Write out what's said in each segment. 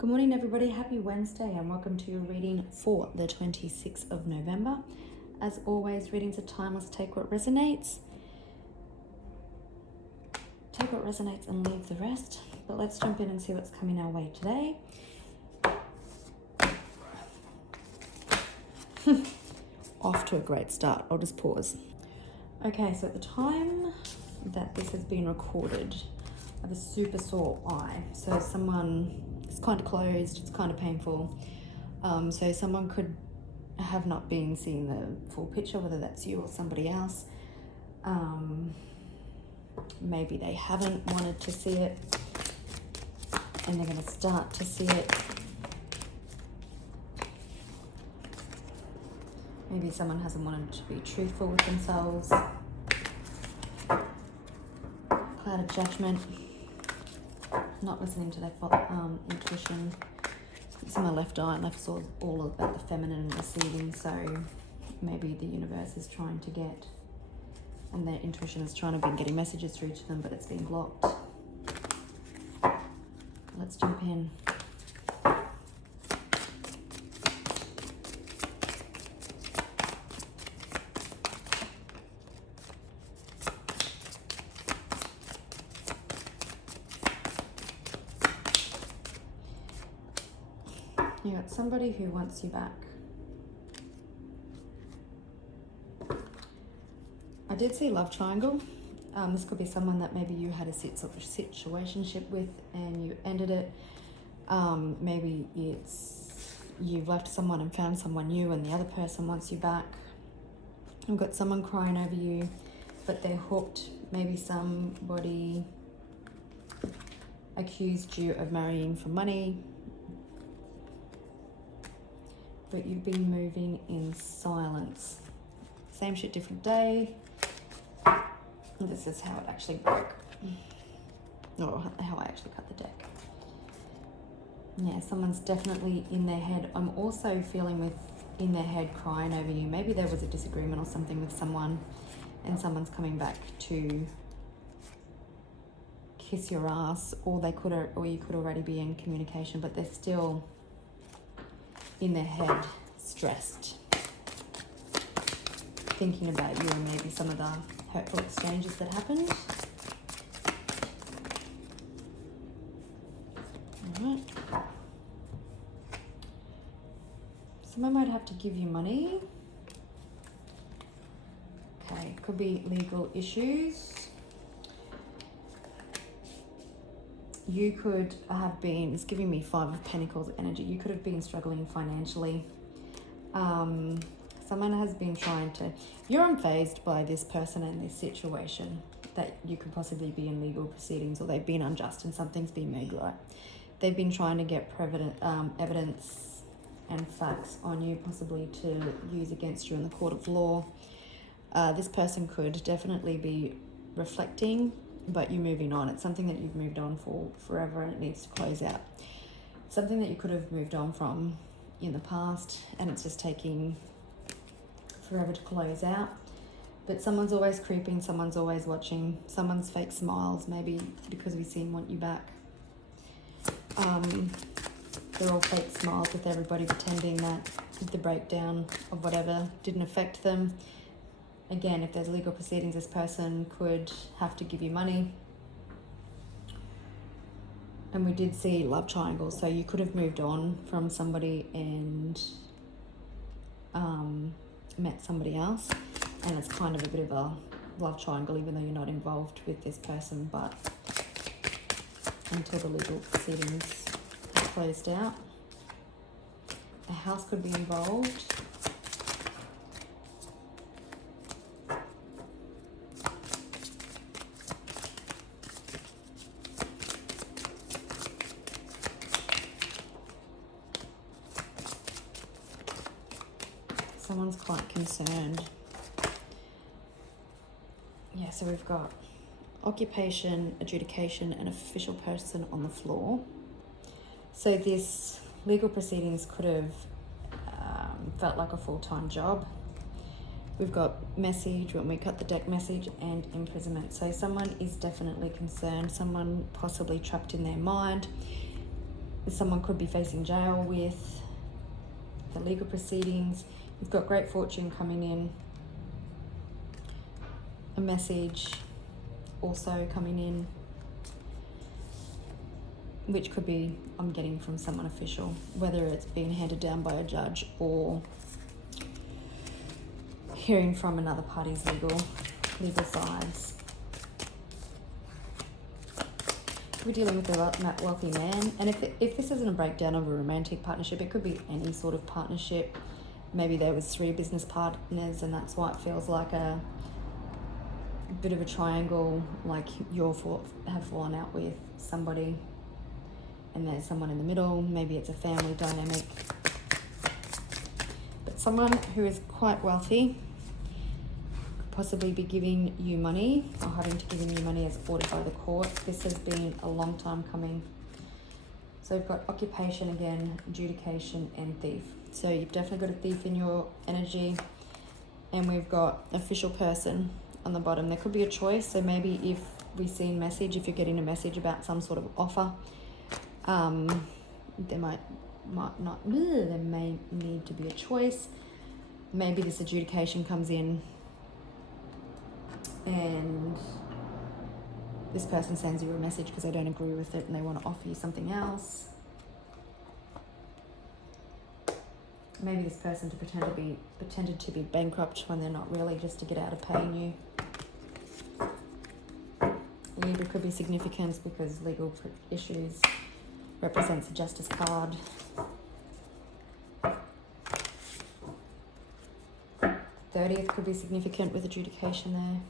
Good morning, everybody. Happy Wednesday and welcome to your reading for the 26th of November. As always, readings are timeless. Take what resonates. Take what resonates and leave the rest. But let's jump in and see what's coming our way today. Off to a great start. I'll just pause. Okay, so at the time that this has been recorded, I have a super sore eye. So it's kind of closed, it's kind of painful. So someone could have not been seeing the full picture, whether that's you or somebody else. Maybe they haven't wanted to see it and they're going to start to see it. Maybe someone hasn't wanted to be truthful with themselves. Cloud of judgment. Not listening to their intuition. It's in my left eye, and left saw all about the feminine and receiving, so maybe the universe is trying to get, and their intuition is trying to be getting messages through to them, but it's being blocked. Let's jump in. You got somebody who wants you back. I did see love triangle. This could be someone that maybe you had a situationship with and you ended it. Maybe it's you've left someone and found someone new and the other person wants you back. You've got someone crying over you, but they're hooked. Maybe somebody accused you of marrying for money, but you've been moving in silence. Same shit, different day. This is how it actually broke. Or how I actually cut the deck. Yeah, someone's definitely in their head. I'm also feeling with in their head crying over you. Maybe there was a disagreement or something with someone and someone's coming back to kiss your ass, or you could already be in communication, but they're still in their head, stressed, thinking about you and maybe some of the hurtful exchanges that happened. All right. Someone might have to give you money. Okay, could be legal issues. You could have been, it's giving me 5 of Pentacles energy. You could have been struggling financially. Someone has been trying to, you're unfazed by this person and this situation, that you could possibly be in legal proceedings, or they've been unjust and something's been made right. They've been trying to get evidence and facts on you, possibly to use against you in the court of law. This person could definitely be reflecting, but you're moving on. It's something that you've moved on for forever and it needs to close out. Something that you could have moved on from in the past and it's just taking forever to close out. But someone's always creeping, someone's always watching, someone's fake smiles, maybe because we see them want you back. They're all fake smiles with everybody pretending that the breakdown of whatever didn't affect them. Again, if there's legal proceedings, this person could have to give you money. And we did see love triangle, so you could have moved on from somebody and met somebody else. And it's kind of a bit of a love triangle, even though you're not involved with this person, but until the legal proceedings are closed out. A house could be involved. Someone's quite concerned. Yeah, so we've got occupation, adjudication, and official person on the floor. So this legal proceedings could have felt like a full-time job. We've got message, when we cut the deck, message, and imprisonment. So someone is definitely concerned, someone possibly trapped in their mind. Someone could be facing jail with the legal proceedings. You've got great fortune coming in. A message also coming in, which could be, I'm getting from someone official, whether it's being handed down by a judge or hearing from another party's legal sides. We're dealing with a wealthy man, and if this isn't a breakdown of a romantic partnership, it could be any sort of partnership. Maybe there was 3 business partners, and that's why it feels like a bit of a triangle, like have fallen out with somebody, and there's someone in the middle. Maybe it's a family dynamic, but someone who is quite wealthy could possibly be giving you money or having to give you money as ordered by the court. This has been a long time coming. So we've got occupation again, adjudication, and thief. So you've definitely got a thief in your energy, and we've got official person on the bottom. There could be a choice. So maybe if we see a message, if you're getting a message about some sort of offer, there may need to be a choice. Maybe this adjudication comes in and this person sends you a message because they don't agree with it and they want to offer you something else. Maybe this person pretended to be bankrupt when they're not really, just to get out of paying you. Libra could be significance because legal issues represents a justice card. 30th could be significant with adjudication there.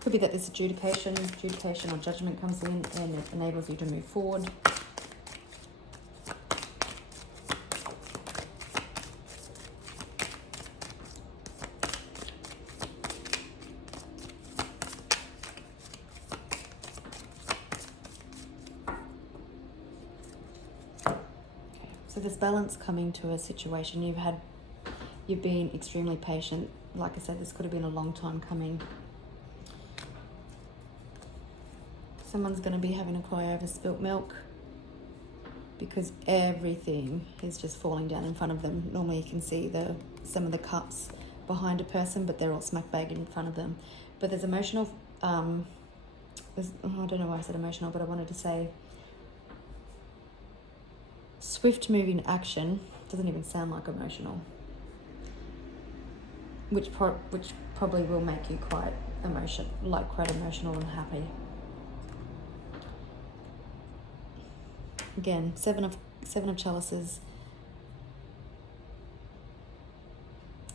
Could be that this adjudication or judgment comes in and it enables you to move forward. So there's balance coming to a situation. You've been extremely patient. Like I said, this could have been a long time coming. Someone's going to be having a cry over spilt milk because everything is just falling down in front of them. Normally you can see some of the cups behind a person, but they're all smack bang in front of them. But there's emotional, I don't know why I said emotional, but I wanted to say swift moving action. Doesn't even sound like emotional, which probably will make you quite emotional and happy. Again, seven of chalices.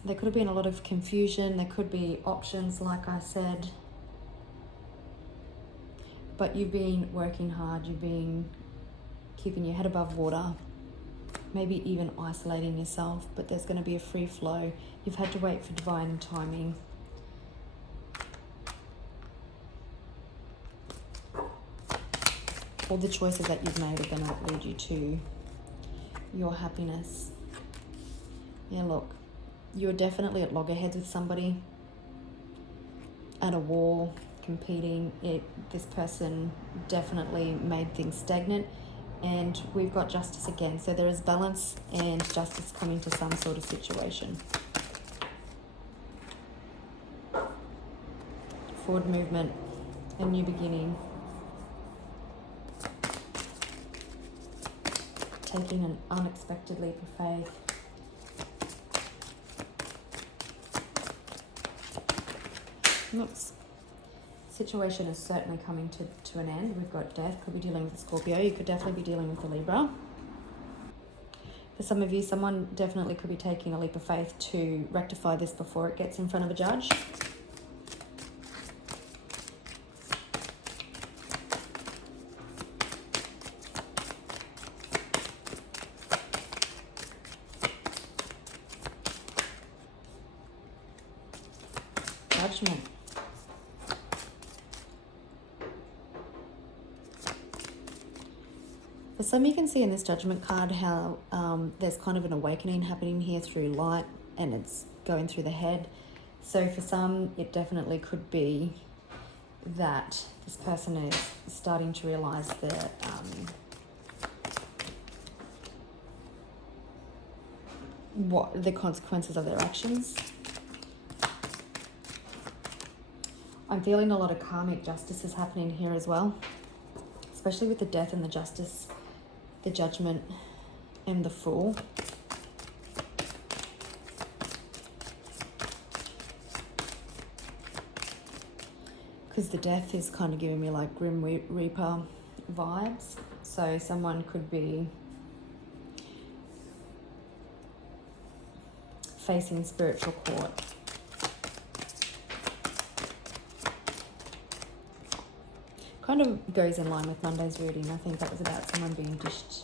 There could have been a lot of confusion. There could be options, like I said. But you've been working hard. You've been keeping your head above water. Maybe even isolating yourself. But there's going to be a free flow. You've had to wait for divine timing. All the choices that you've made are going to lead you to your happiness. Yeah, look, you're definitely at loggerheads with somebody, at a war, competing. This person definitely made things stagnant, and we've got justice again. So there is balance and justice coming to some sort of situation. Forward movement, a new beginning. Taking an unexpected leap of faith. Oops. Situation is certainly coming to an end. We've got death. Could be dealing with a Scorpio. You could definitely be dealing with a Libra. For some of you, someone definitely could be taking a leap of faith to rectify this before it gets in front of a judge. Judgment. For some, you can see in this Judgment card how there's kind of an awakening happening here through light, and it's going through the head. So for some, it definitely could be that this person is starting to realize that what the consequences of their actions. I'm feeling a lot of karmic justice is happening here as well, especially with the Death and the Justice, the Judgment and the Fool. Because the Death is kind of giving me like Grim Reaper vibes. So someone could be facing spiritual court. Kind of goes in line with Monday's reading. I think that was about someone being dished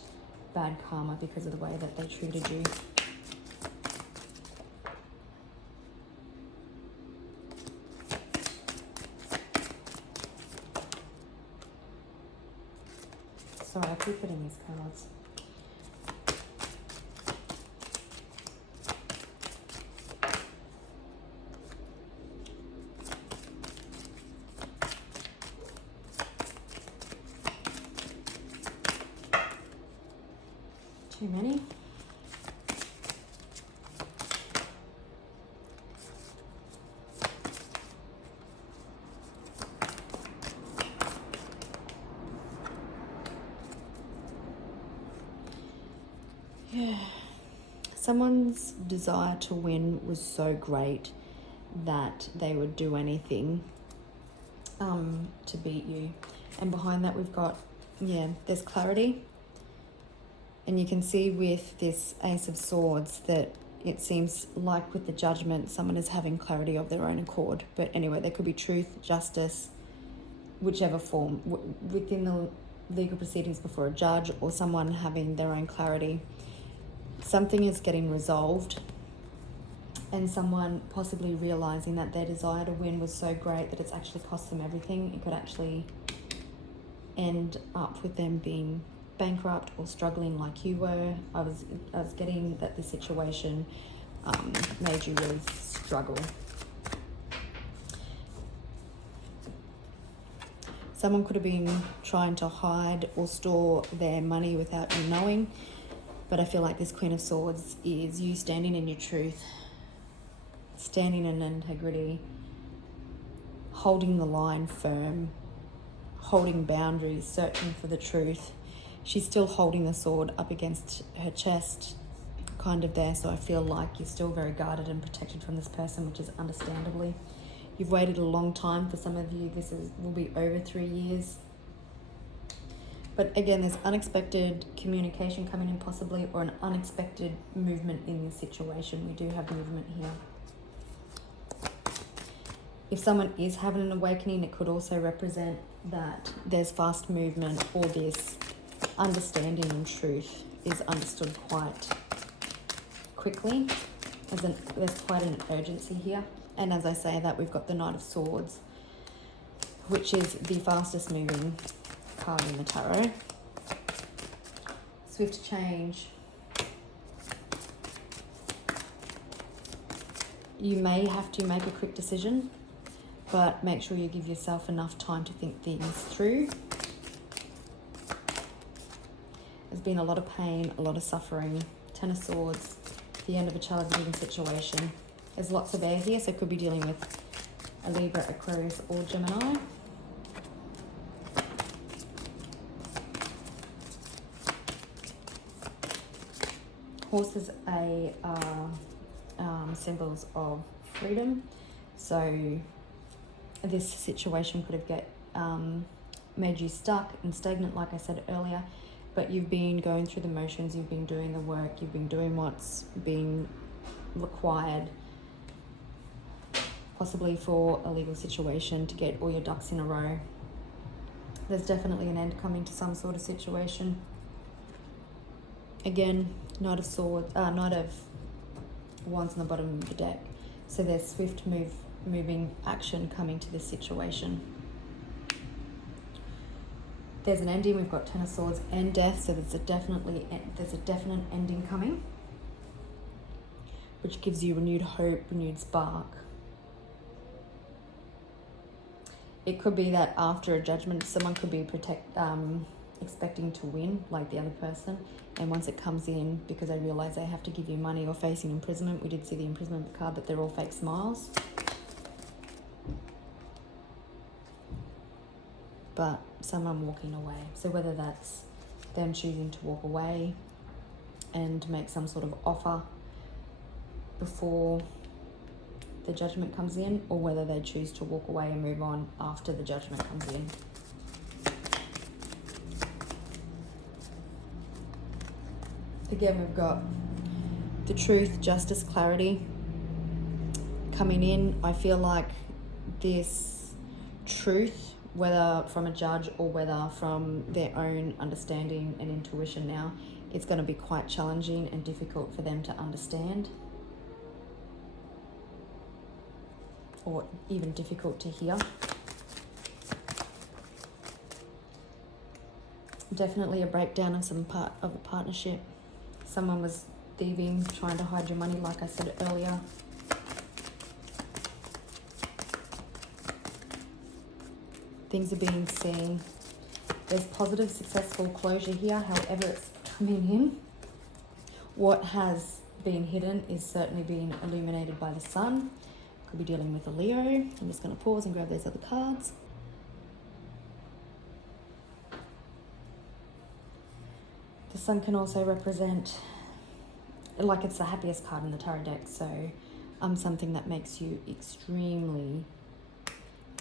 bad karma because of the way that they treated you. Sorry, I keep hitting these cards. Too many. Yeah. Someone's desire to win was so great that they would do anything to beat you. And behind that we've got, there's clarity. And you can see with this Ace of Swords that it seems like with the Judgment, someone is having clarity of their own accord. But anyway, there could be truth, justice, whichever form, within the legal proceedings before a judge, or someone having their own clarity. Something is getting resolved, and someone possibly realizing that their desire to win was so great that it's actually cost them everything. It could actually end up with them being bankrupt or struggling like you were. I was getting that the situation made you really struggle. Someone could have been trying to hide or store their money without you knowing, but I feel like this Queen of Swords is you standing in your truth, standing in integrity, holding the line firm, holding boundaries, searching for the truth. She's still holding the sword up against her chest, kind of there, so I feel like you're still very guarded and protected from this person, which is understandably. You've waited a long time. For some of you, will be over 3 years. But again, there's unexpected communication coming in possibly, or an unexpected movement in this situation. We do have movement here. If someone is having an awakening, it could also represent that there's fast movement, or this understanding and truth is understood quite quickly. There's quite an urgency here. And as I say that, we've got the Knight of Swords, which is the fastest moving card in the tarot. Swift change. You may have to make a quick decision, but make sure you give yourself enough time to think things through. There's been a lot of pain, a lot of suffering. Ten of Swords, the end of a challenging situation. There's lots of air here, so could be dealing with a Libra, Aquarius, or Gemini. Horses are symbols of freedom, so this situation could have made you stuck and stagnant, like I said earlier, but you've been going through the motions, you've been doing the work, you've been doing what's been required, possibly for a legal situation, to get all your ducks in a row. There's definitely an end coming to some sort of situation. Again, Knight of Wands on the bottom of the deck. So there's swift moving action coming to this situation. There's an ending. We've got Ten of Swords and Death, so there's a definite ending coming, which gives you renewed hope, renewed spark. It could be that after a judgment, someone could be expecting to win, like the other person, and once it comes in, because they realise they have to give you money or facing imprisonment, we did see the imprisonment card, that they're all fake smiles. But someone walking away. So whether that's them choosing to walk away and make some sort of offer before the judgment comes in, or whether they choose to walk away and move on after the judgment comes in. Again, we've got the truth, justice, clarity coming in. I feel like this truth, whether from a judge or whether from their own understanding and intuition now, it's going to be quite challenging and difficult for them to understand, or even difficult to hear. Definitely a breakdown of some part of a partnership. Someone was thieving, trying to hide your money, like I said earlier. Things are being seen. There's positive, successful closure here, however it's coming in. What has been hidden is certainly being illuminated by the sun. Could be dealing with a Leo. I'm just going to pause and grab those other cards. The sun can also represent, like it's the happiest card in the tarot deck, so something that makes you extremely,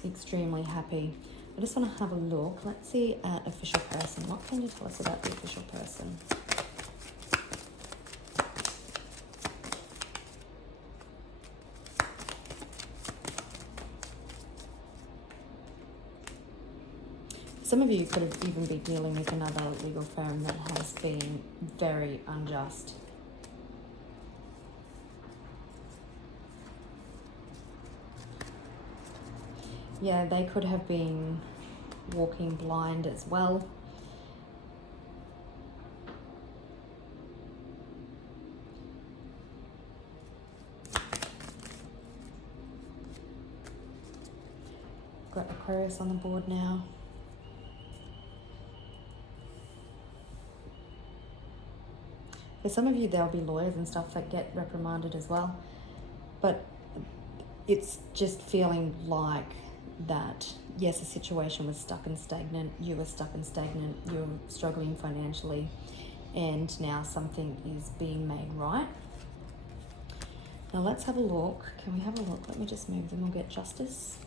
extremely happy. I just want to have a look. Let's see at official person. What can you tell us about the official person? Some of you could have even been dealing with another legal firm that has been very unjust. Yeah, they could have been walking blind as well. Got Aquarius on the board now. For some of you, there'll be lawyers and stuff that get reprimanded as well. But it's just feeling like that, yes, the situation was stuck and stagnant. You were stuck and stagnant. You were struggling financially. And now something is being made right. Now let's have a look. Can we have a look? Let me just move them. We'll get justice,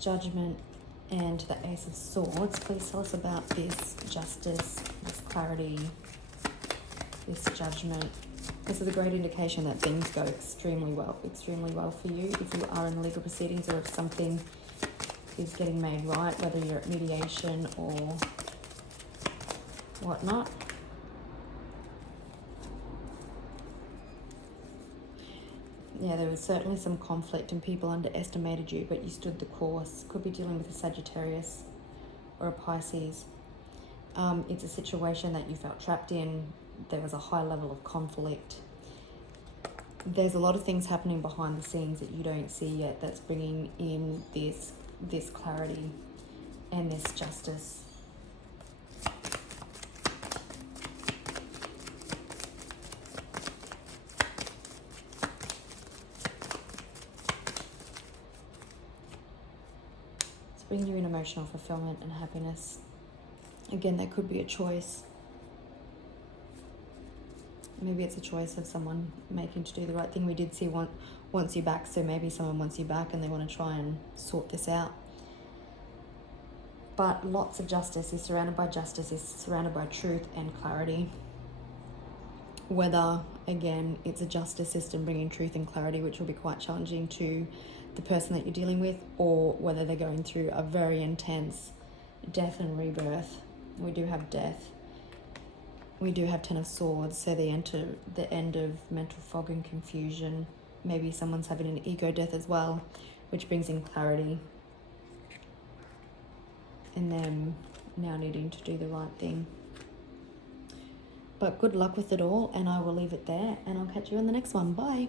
judgment, and the Ace of Swords. Please tell us about this justice, this clarity, this judgment. This is a great indication that things go extremely well for you if you are in legal proceedings, or if something is getting made right, whether you're at mediation or whatnot. Yeah, there was certainly some conflict and people underestimated you, but you stood the course. Could be dealing with a Sagittarius or a Pisces. It's a situation that you felt trapped in. There was a high level of conflict. There's a lot of things happening behind the scenes that you don't see yet that's bringing in this clarity and this justice. Bring you in emotional fulfillment and happiness. Again, that could be a choice. Maybe it's a choice of someone making to do the right thing. We did see one wants you back, so maybe someone wants you back and they want to try and sort this out. But lots of justice is surrounded by justice, is surrounded by truth and clarity. Whether, again, it's a justice system bringing truth and clarity, which will be quite challenging to the person that you're dealing with, or whether they're going through a very intense death and rebirth. We do have death. We do have Ten of Swords, so they enter the end of mental fog and confusion. Maybe someone's having an ego death as well, which brings in clarity. and them now needing to do the right thing. But good luck with it all, and I will leave it there, and I'll catch you in the next one. Bye.